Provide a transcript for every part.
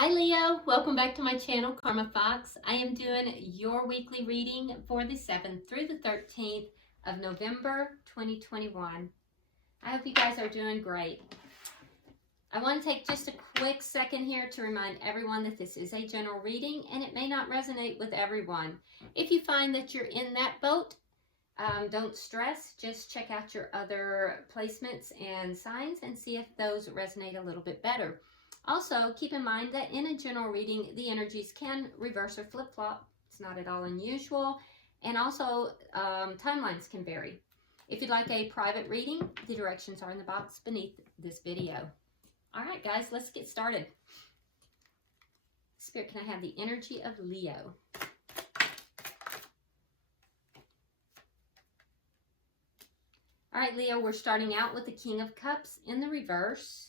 Hi Leo, welcome back to my channel, Karma Fox. I am doing your weekly reading for the 7th through the 13th of November 2021. I hope you guys are doing great. I want to take just a quick second here to remind everyone that this is a general reading and it may not resonate with everyone. If you find that you're in that boat, don't stress. Just check out your other placements and signs and see if those resonate a little bit better. Also, keep in mind that in a general reading, the energies can reverse or flip-flop. It's not at all unusual. And also, timelines can vary. If you'd like a private reading, the directions are in the box beneath this video. All right, guys, let's get started. Spirit, can I have the energy of Leo? All right, Leo, we're starting out with the King of Cups in the reverse.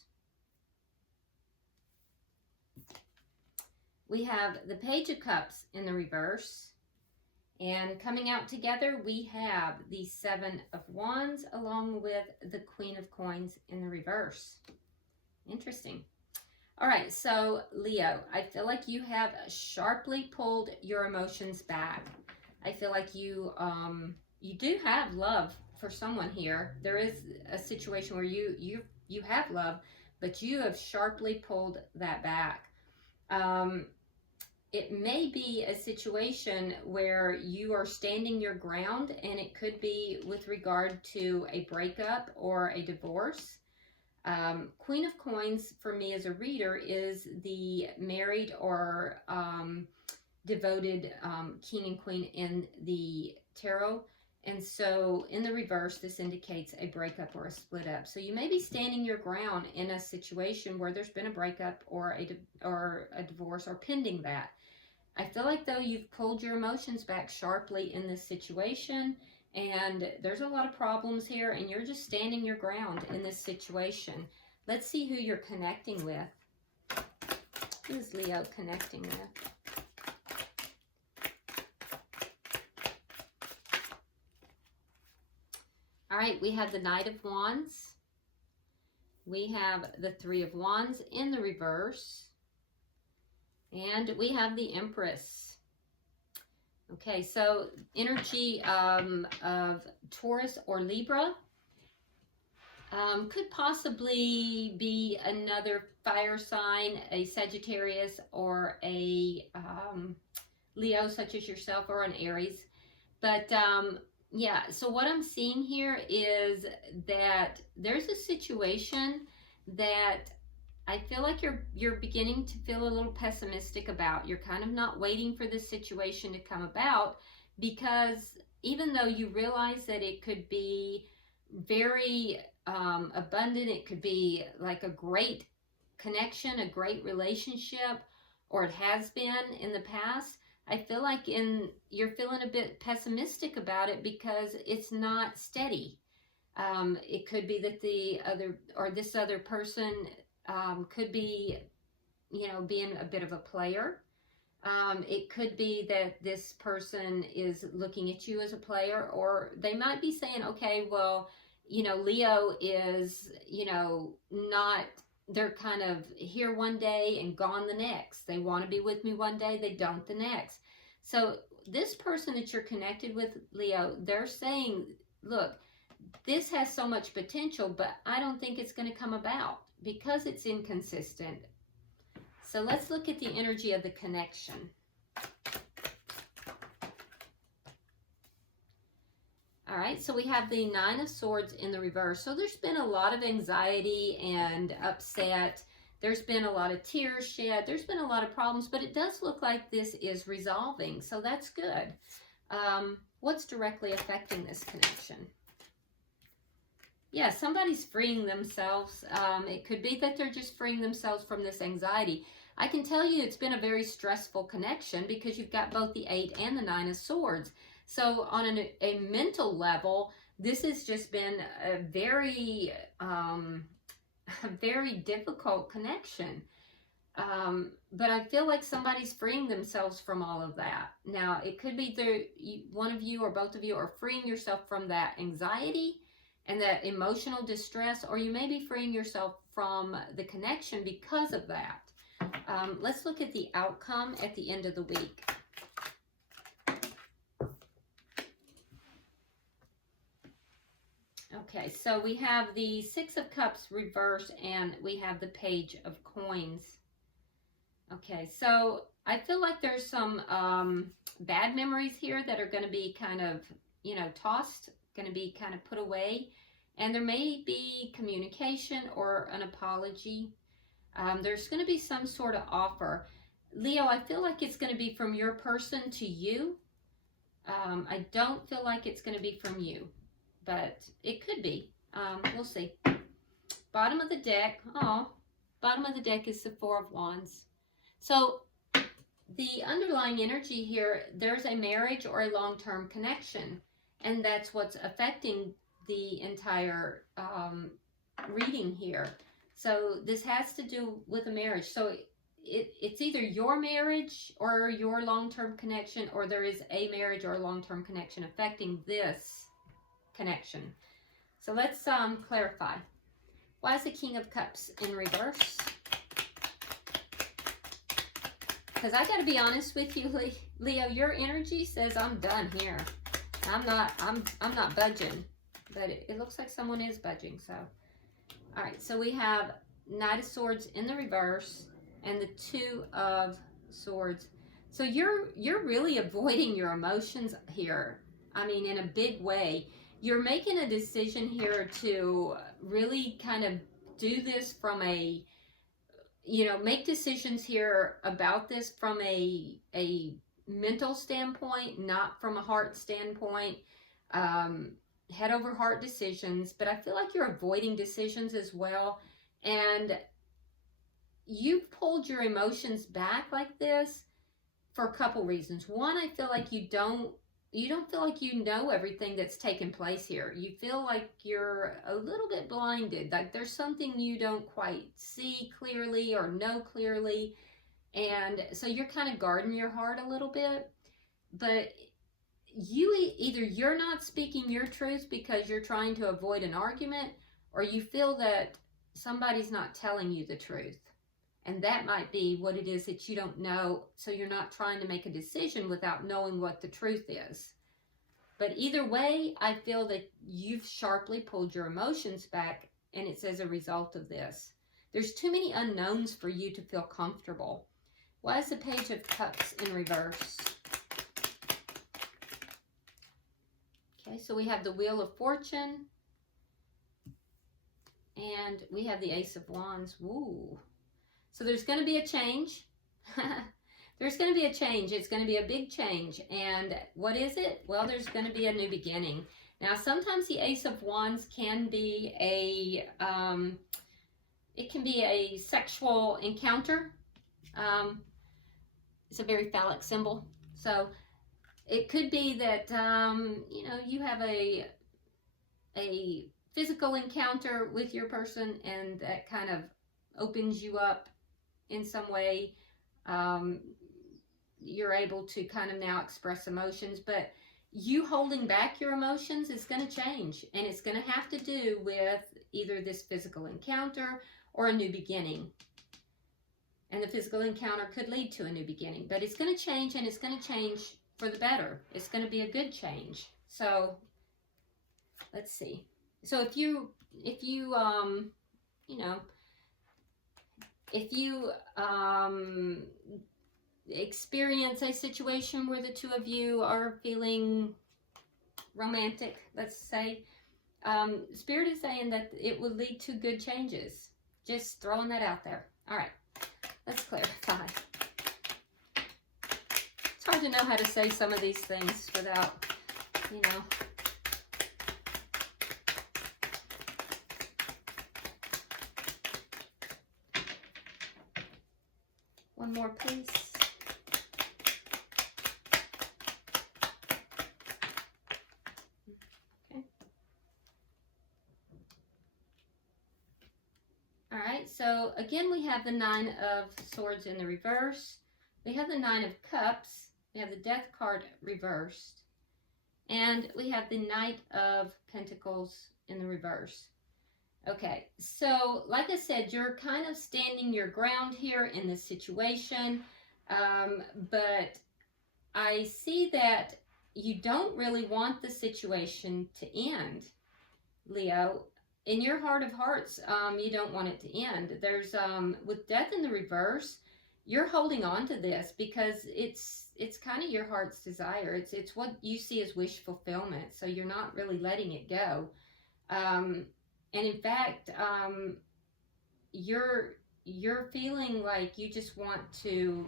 We have the Page of Cups in the reverse. And coming out together, we have the Seven of Wands along with the Queen of Coins in the reverse. Interesting. All right, so Leo, I feel like you have sharply pulled your emotions back. I feel like you do have love for someone here. There is a situation where you have love, but you have sharply pulled that back. It may be a situation where you are standing your ground, and it could be with regard to a breakup or a divorce. Queen of Coins for me as a reader is the married or devoted king and queen in the tarot. And so in the reverse, this indicates a breakup or a split up. So you may be standing your ground in a situation where there's been a breakup or a divorce or pending that. I feel like, though, you've pulled your emotions back sharply in this situation, and there's a lot of problems here, and you're just standing your ground in this situation. Alet's see who you're connecting with. Who is Leo connecting with? All right, we have the Knight of Wands. We have the Three of Wands in the reverse. And we have the Empress. Okay, so energy of Taurus or Libra could possibly be another fire sign, a Sagittarius or a Leo, such as yourself, or an Aries. But yeah, so what I'm seeing here is that there's a situation that I feel like you're beginning to feel a little pessimistic about. You're kind of not waiting for this situation to come about, because even though you realize that it could be very abundant, it could be like a great connection, a great relationship, or it has been in the past, I feel like you're feeling a bit pessimistic about it because it's not steady. It could be that this other person could be, being a bit of a player. It could be that this person is looking at you as a player, or they might be saying, okay, well, Leo is, not, they're kind of here one day and gone the next. They want to be with me one day, they don't the next. So this person that you're connected with, Leo, they're saying, look, this has so much potential, but I don't think it's going to come about because it's inconsistent. So let's look at the energy of the connection. All right, so we have the Nine of Swords in the reverse. So there's been a lot of anxiety and upset. There's been a lot of tears shed. There's been a lot of problems, but it does look like this is resolving. So that's good. What's directly affecting this connection? Yeah, somebody's freeing themselves. It could be that they're just freeing themselves from this anxiety. I can tell you it's been a very stressful connection because you've got both the 8 and the 9 of Swords. So on a mental level, this has just been a very difficult connection. But I feel like somebody's freeing themselves from all of that. Now, it could be one of you or both of you are freeing yourself from that anxiety and that emotional distress, or you may be freeing yourself from the connection because of that. Let's look at the outcome at the end of the week. Okay, so we have the Six of Cups reversed, and we have the Page of Coins. Okay, so I feel like there's some bad memories here that are going to be kind of, you know, tossed, going to be kind of put away. And there may be communication or an apology. There's going to be some sort of offer. Leo, I feel like it's going to be from your person to you. I don't feel like it's going to be from you, but it could be. We'll see. Bottom of the deck. Oh, bottom of the deck is the Four of Wands. So the underlying energy here, there's a marriage or a long-term connection, and that's what's affecting the entire reading here. So this has to do with a marriage. So it's either your marriage or your long-term connection, or there is a marriage or a long-term connection affecting this connection. So let's clarify. Why is the King of Cups in reverse? Because I got to be honest with you, Leo, your energy says I'm done here. I'm not budging, but it looks like someone is budging. So, all right. So we have Knight of Swords in the reverse and the Two of Swords. So you're really avoiding your emotions here. I mean, in a big way. You're making a decision here to really kind of do this from a, you know, make decisions here about this from a mental standpoint, not from a heart standpoint. Head over heart decisions, but I feel like you're avoiding decisions as well. And you've pulled your emotions back like this for a couple reasons. One, I feel like you don't feel like you know everything that's taken place here. You feel like you're a little bit blinded, like there's something you don't quite see clearly or know clearly. And so you're kind of guarding your heart a little bit. But either you're not speaking your truth because you're trying to avoid an argument, or you feel that somebody's not telling you the truth. And that might be what it is that you don't know, so you're not trying to make a decision without knowing what the truth is. But either way, I feel that you've sharply pulled your emotions back, and it's as a result of this. There's too many unknowns for you to feel comfortable. Why is the Page of Cups in reverse? Okay, so we have the Wheel of Fortune, and we have the Ace of Wands. Woo! So there's going to be a change. There's going to be a change. It's going to be a big change. And what is it? Well, there's going to be a new beginning. Now, sometimes the Ace of Wands can be a sexual encounter. It's a very phallic symbol. So it could be that, you know, you have a physical encounter with your person, and that kind of opens you up in some way. You're able to kind of now express emotions, but you holding back your emotions is going to change, and it's going to have to do with either this physical encounter or a new beginning. And the physical encounter could lead to a new beginning, but it's going to change, and it's going to change for the better. It's going to be a good change. So let's see. So if you experience a situation where the two of you are feeling romantic, let's say, Spirit is saying that it will lead to good changes. Just throwing that out there. All right, let's clarify. It's hard to know how to say some of these things without, you know. One more, please. Okay. All right, so again, we have the Nine of Swords in the reverse. We have the Nine of Cups. We have the Death card reversed. And we have the Knight of Pentacles in the reverse. Okay, so like I said, you're kind of standing your ground here in this situation, but I see that you don't really want the situation to end, Leo. In your heart of hearts, you don't want it to end. There's with death in the reverse, you're holding on to this because it's kind of your heart's desire. It's what you see as wish fulfillment. So you're not really letting it go. And in fact, you're feeling like you just want to.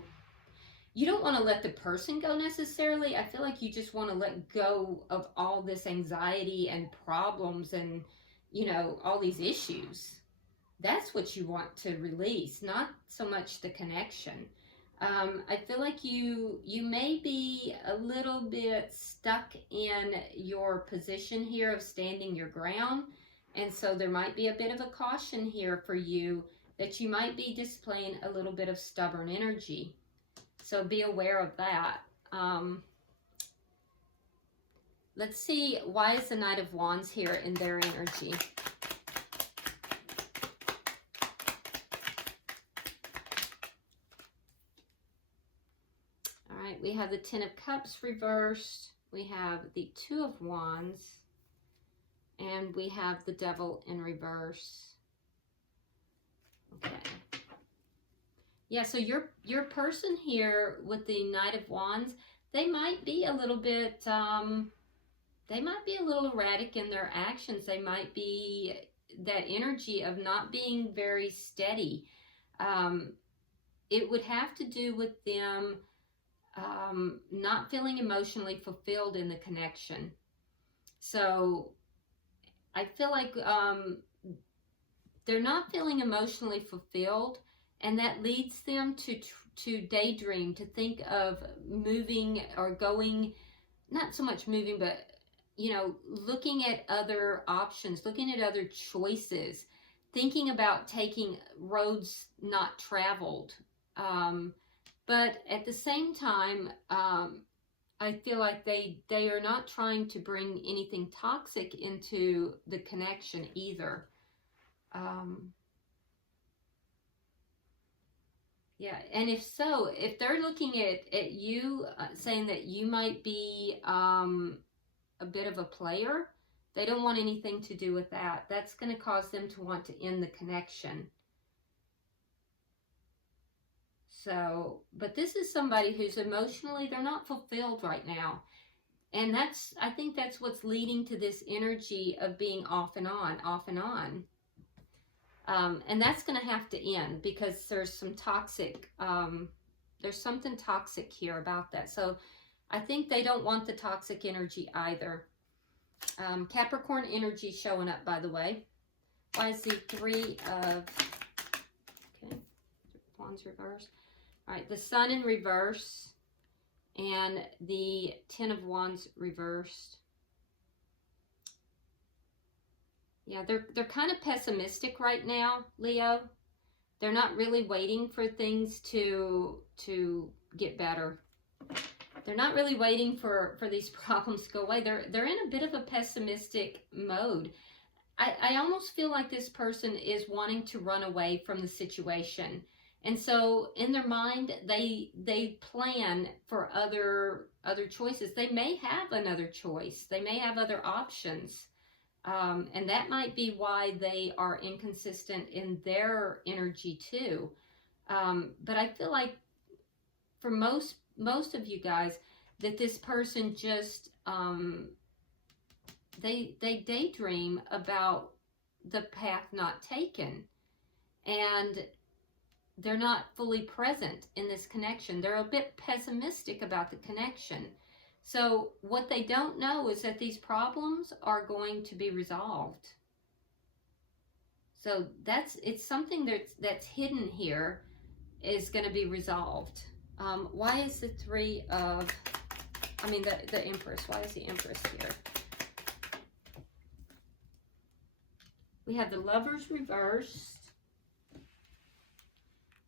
You don't want to let the person go necessarily. I feel like you just want to let go of all this anxiety and problems and, you know, all these issues. That's what you want to release, not so much the connection. I feel like you may be a little bit stuck in your position here of standing your ground. And so there might be a bit of a caution here for you that you might be displaying a little bit of stubborn energy. So be aware of that. Let's see, why is the Knight of Wands here in their energy? All right, we have the Ten of Cups reversed. We have the Two of Wands. And we have the Devil in reverse. Okay. Yeah, so your person here with the Knight of Wands, they might be a little bit, they might be a little erratic in their actions. They might be that energy of not being very steady. It would have to do with them not feeling emotionally fulfilled in the connection. So I feel like they're not feeling emotionally fulfilled, and that leads them to daydream, to think of moving or going, not so much moving, but, you know, looking at other options, looking at other choices, thinking about taking roads not traveled. But at the same time, I feel like they are not trying to bring anything toxic into the connection either. Yeah, and if so, if they're looking at you, saying that you might be a bit of a player, they don't want anything to do with that. That's going to cause them to want to end the connection. So, but this is somebody who's emotionally, they're not fulfilled right now. And I think that's what's leading to this energy of being off and on, off and on. And that's going to have to end because there's some toxic, there's something toxic here about that. So I think they don't want the toxic energy either. Capricorn energy showing up, by the way. Why is the Three of, okay, Wands reversed. All right, the Sun in reverse and the Ten of Wands reversed. Yeah, they're kind of pessimistic right now, Leo. They're not really waiting for things to get better. They're not really waiting for these problems to go away. They're in a bit of a pessimistic mode. I almost feel like this person is wanting to run away from the situation. And so in their mind, they plan for other choices. They may have another choice. They may have other options. And that might be why they are inconsistent in their energy too. But I feel like for most of you guys, that this person just, they daydream about the path not taken. And they're not fully present in this connection. They're a bit pessimistic about the connection. So what they don't know is that these problems are going to be resolved. So it's something that's hidden here is going to be resolved. Why is the Three of, the Empress, why is the Empress here? We have the Lovers reversed.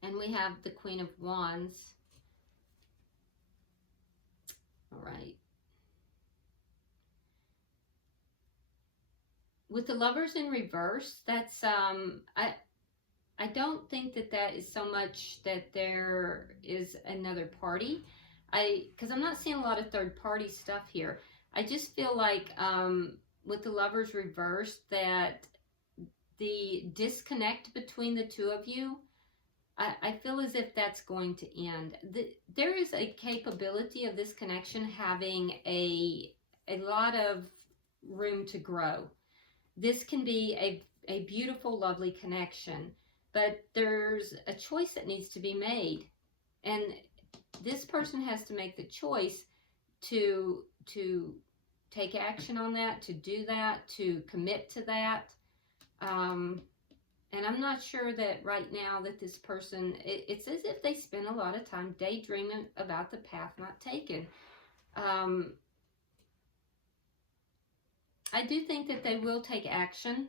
And we have the Queen of Wands. All right. with the Lovers in reverse, that's I don't think that that is so much that there is another party. Because I'm not seeing a lot of third party stuff here. I just feel like with the Lovers reverse that the disconnect between the two of you, I feel as if that's going to end. There is a capability of this connection having a lot of room to grow. This can be a beautiful, lovely connection, but there's a choice that needs to be made. And this person has to make the choice to take action on that, to do that, to commit to that. And I'm not sure that right now that this person, it's as if they spend a lot of time daydreaming about the path not taken. I do think that they will take action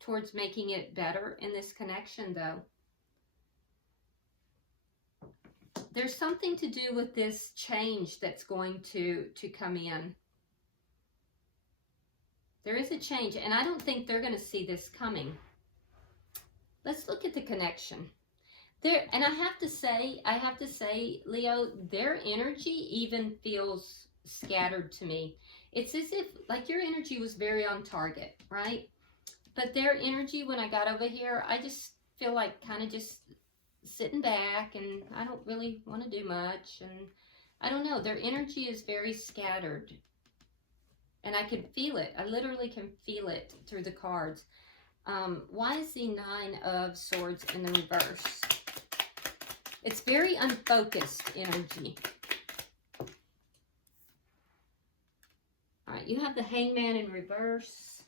towards making it better in this connection, though. There's something to do with this change that's going to come in. There is a change, and I don't think they're going to see this coming. Let's look at the connection. And I have to say, Leo, their energy even feels scattered to me. It's as if, like, your energy was very on target, right? But their energy, when I got over here, I just feel like kind of just sitting back, and I don't really want to do much. And I don't know, their energy is very scattered. And I can feel it. I literally can feel it through the cards. Why is the Nine of Swords in the reverse? It's very unfocused energy. All right, you have the Hangman in reverse.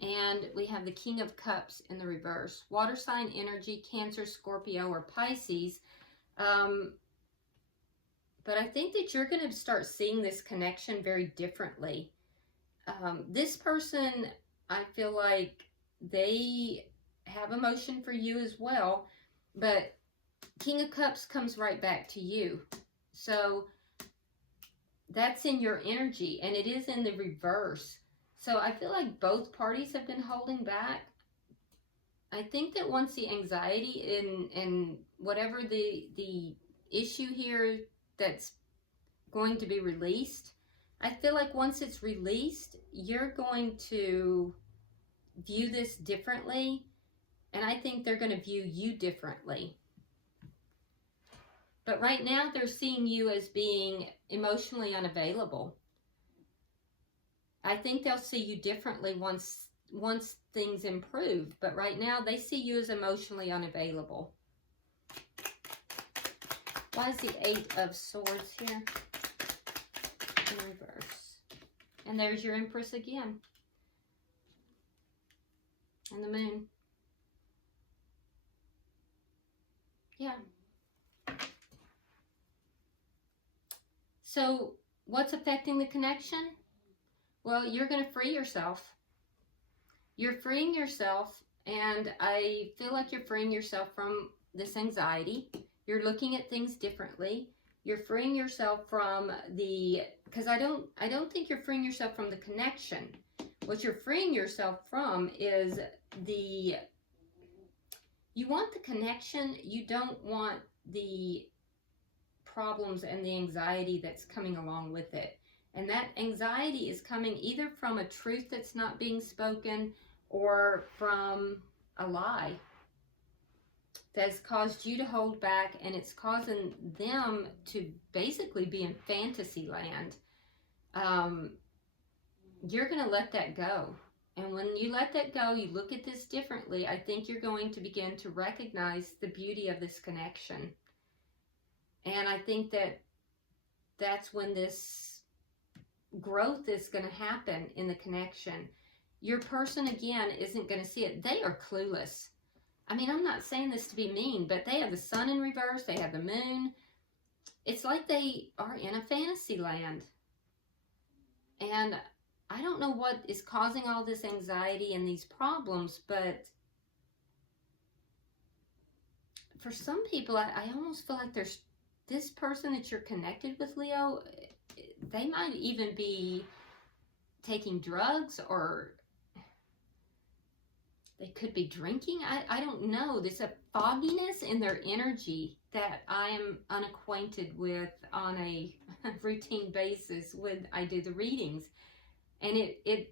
And we have the King of Cups in the reverse. Water sign energy, Cancer, Scorpio, or Pisces. But I think that you're going to start seeing this connection very differently. This person, I feel like they have emotion for you as well, but King of Cups comes right back to you. So that's in your energy, and it is in the reverse. So I feel like both parties have been holding back. I think that once the anxiety and whatever the issue here that's going to be released, I feel like once it's released, you're going to view this differently, and I think they're going to view you differently. But right now, they're seeing you as being emotionally unavailable. I think they'll see you differently once things improve, but right now, they see you as emotionally unavailable. Why is the Eight of Swords here in reverse? And there's your Empress again. And the Moon. Yeah. So, what's affecting the connection? Well, you're going to free yourself. You're freeing yourself, and I feel like you're freeing yourself from this anxiety. You're looking at things differently. You're freeing yourself from because I don't think you're freeing yourself from the connection. What you're freeing yourself from is you want the connection, you don't want the problems and the anxiety that's coming along with it. And that anxiety is coming either from a truth that's not being spoken or from a lie that's caused you to hold back, and it's causing them to basically be in fantasy land. You're going to let that go. And when you let that go, you look at this differently, I think you're going to begin to recognize the beauty of this connection. And I think that that's when this growth is going to happen in the connection. Your person, again, isn't going to see it. They are clueless. I mean, I'm not saying this to be mean, but they have the Sun in reverse. They have the Moon. It's like they are in a fantasy land. And I don't know what is causing all this anxiety and these problems, but for some people, I almost feel like there's this person that you're connected with, Leo, they might even be taking drugs or they could be drinking. I don't know. There's a fogginess in their energy that I am unacquainted with on a routine basis when I do the readings. And it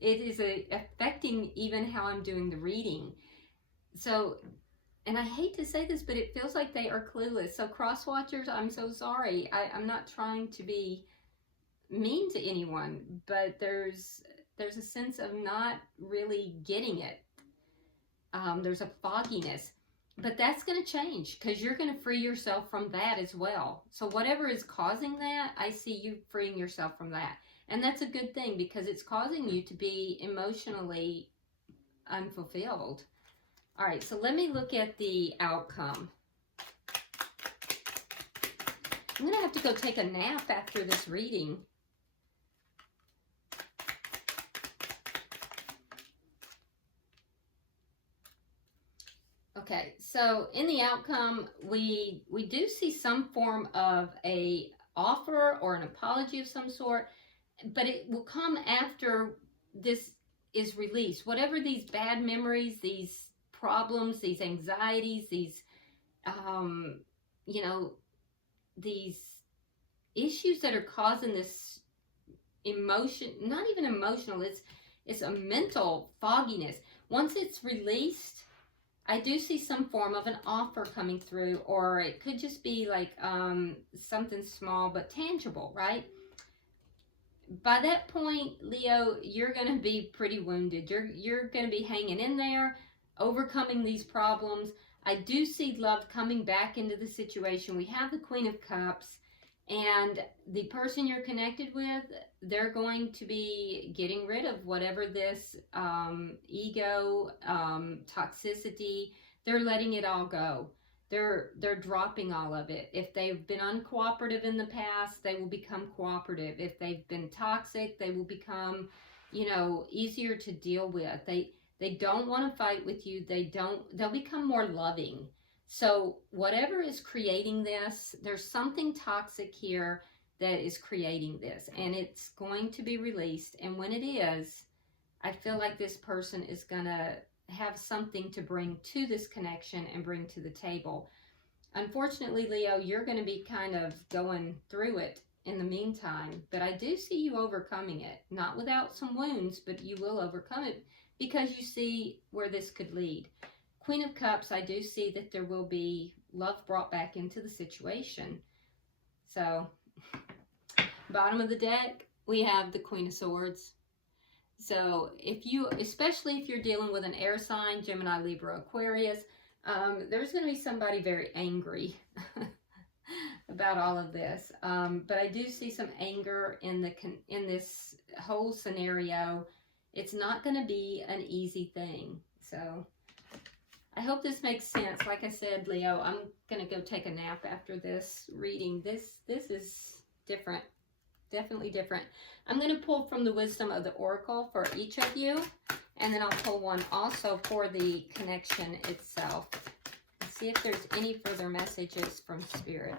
is affecting even how I'm doing the reading. So, and I hate to say this, but it feels like they are clueless. So cross watchers, I'm so sorry. I'm not trying to be mean to anyone, but there's a sense of not really getting it. There's a fogginess, but that's going to change because you're going to free yourself from that as well. So whatever is causing that, I see you freeing yourself from that. And that's a good thing because it's causing you to be emotionally unfulfilled. All right, so let me look at the outcome. I'm going to have to go take a nap after this reading. Okay, so in the outcome, we do see some form of a offer or an apology of some sort, but it will come after this is released. Whatever these bad memories, these problems, these anxieties, these, you know, these issues that are causing this emotion, not even emotional, it's a mental fogginess. Once it's released, I do see some form of an offer coming through, or it could just be like something small but tangible, right? By that point, Leo, you're going to be pretty wounded. You're going to be hanging in there, overcoming these problems. I do see love coming back into the situation. We have the Queen of Cups, and the person you're connected with, they're going to be getting rid of whatever this ego, toxicity, they're letting it all go. They're dropping all of it. If they've been uncooperative in the past, they will become cooperative. If they've been toxic, they will become, you know, easier to deal with. They don't want to fight with you. They'll become more loving. So whatever is creating this, there's something toxic here that is creating this, and it's going to be released. And when it is, I feel like this person is going to have something to bring to this connection and bring to the table. Unfortunately, Leo, you're going to be kind of going through it in the meantime, but I do see you overcoming it. Not without some wounds, but you will overcome it because you see where this could lead. Queen of Cups, I do see that there will be love brought back into the situation. So, bottom of the deck, we have the Queen of Swords. So, especially if you're dealing with an air sign, Gemini, Libra, Aquarius, there's going to be somebody very angry about all of this. But I do see some anger in this whole scenario. It's not going to be an easy thing. So, I hope this makes sense. Like I said, Leo, I'm going to go take a nap after this reading. This is different. Definitely different. I'm going to pull from the wisdom of the oracle for each of you. And then I'll pull one also for the connection itself. See if there's any further messages from Spirit.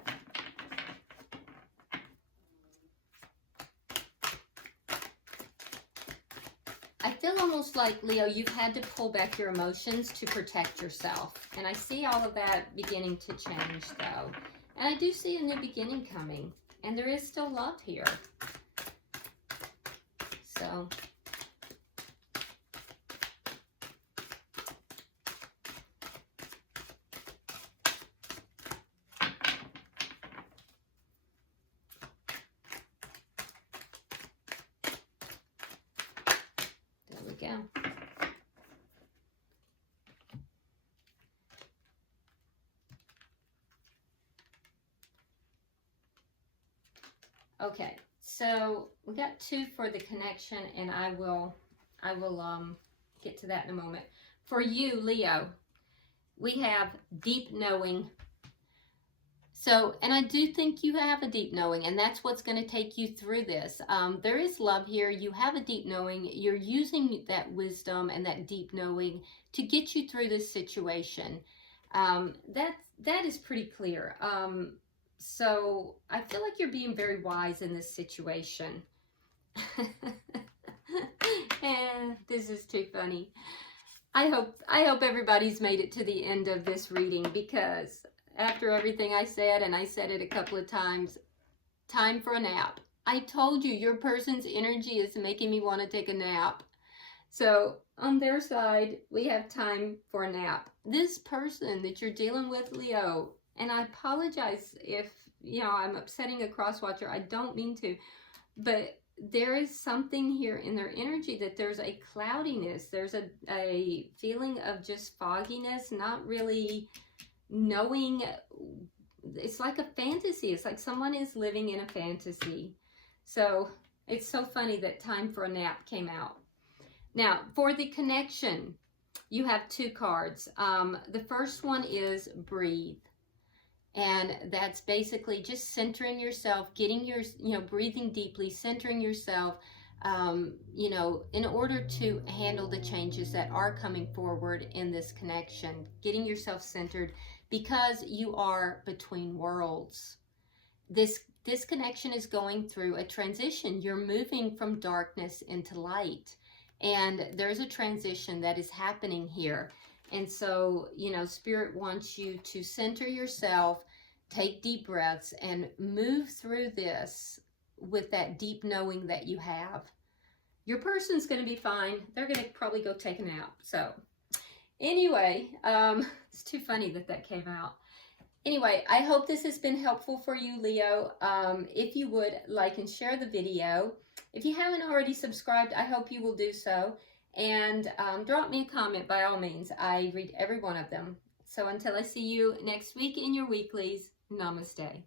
I feel almost like, Leo, you've had to pull back your emotions to protect yourself. And I see all of that beginning to change, though. And I do see a new beginning coming. And there is still love here. So, there we go. Okay, so we got two for the connection, and I will get to that in a moment. For you, Leo, we have deep knowing. So, and I do think you have a deep knowing, and that's what's going to take you through this. There is love here. You have a deep knowing. You're using that wisdom and that deep knowing to get you through this situation. That is pretty clear. So I feel like you're being very wise in this situation. And this is too funny. I hope everybody's made it to the end of this reading, because after everything I said, and I said it a couple of times, time for a nap. I told you your person's energy is making me want to take a nap. So on their side, we have time for a nap. This person that you're dealing with, Leo, and I apologize if, I'm upsetting a cross watcher. I don't mean to, but there is something here in their energy that there's a cloudiness. There's a feeling of just fogginess, not really knowing. It's like a fantasy. It's like someone is living in a fantasy. So it's so funny that time for a nap came out. Now, for the connection, you have two cards. The first one is breathe. And that's basically just centering yourself, getting your, breathing deeply, centering yourself, in order to handle the changes that are coming forward in this connection, getting yourself centered, because you are between worlds. This connection is going through a transition. You're moving from darkness into light, and there's a transition that is happening here. And so, Spirit wants you to center yourself, take deep breaths, and move through this with that deep knowing that you have. Your person's going to be fine. They're going to probably go take a nap. So anyway, it's too funny that came out. Anyway, I hope this has been helpful for you, Leo. If you would like and share the video. If you haven't already subscribed, I hope you will do so. And drop me a comment by all means. I read every one of them. So until I see you next week in your weeklies, namaste.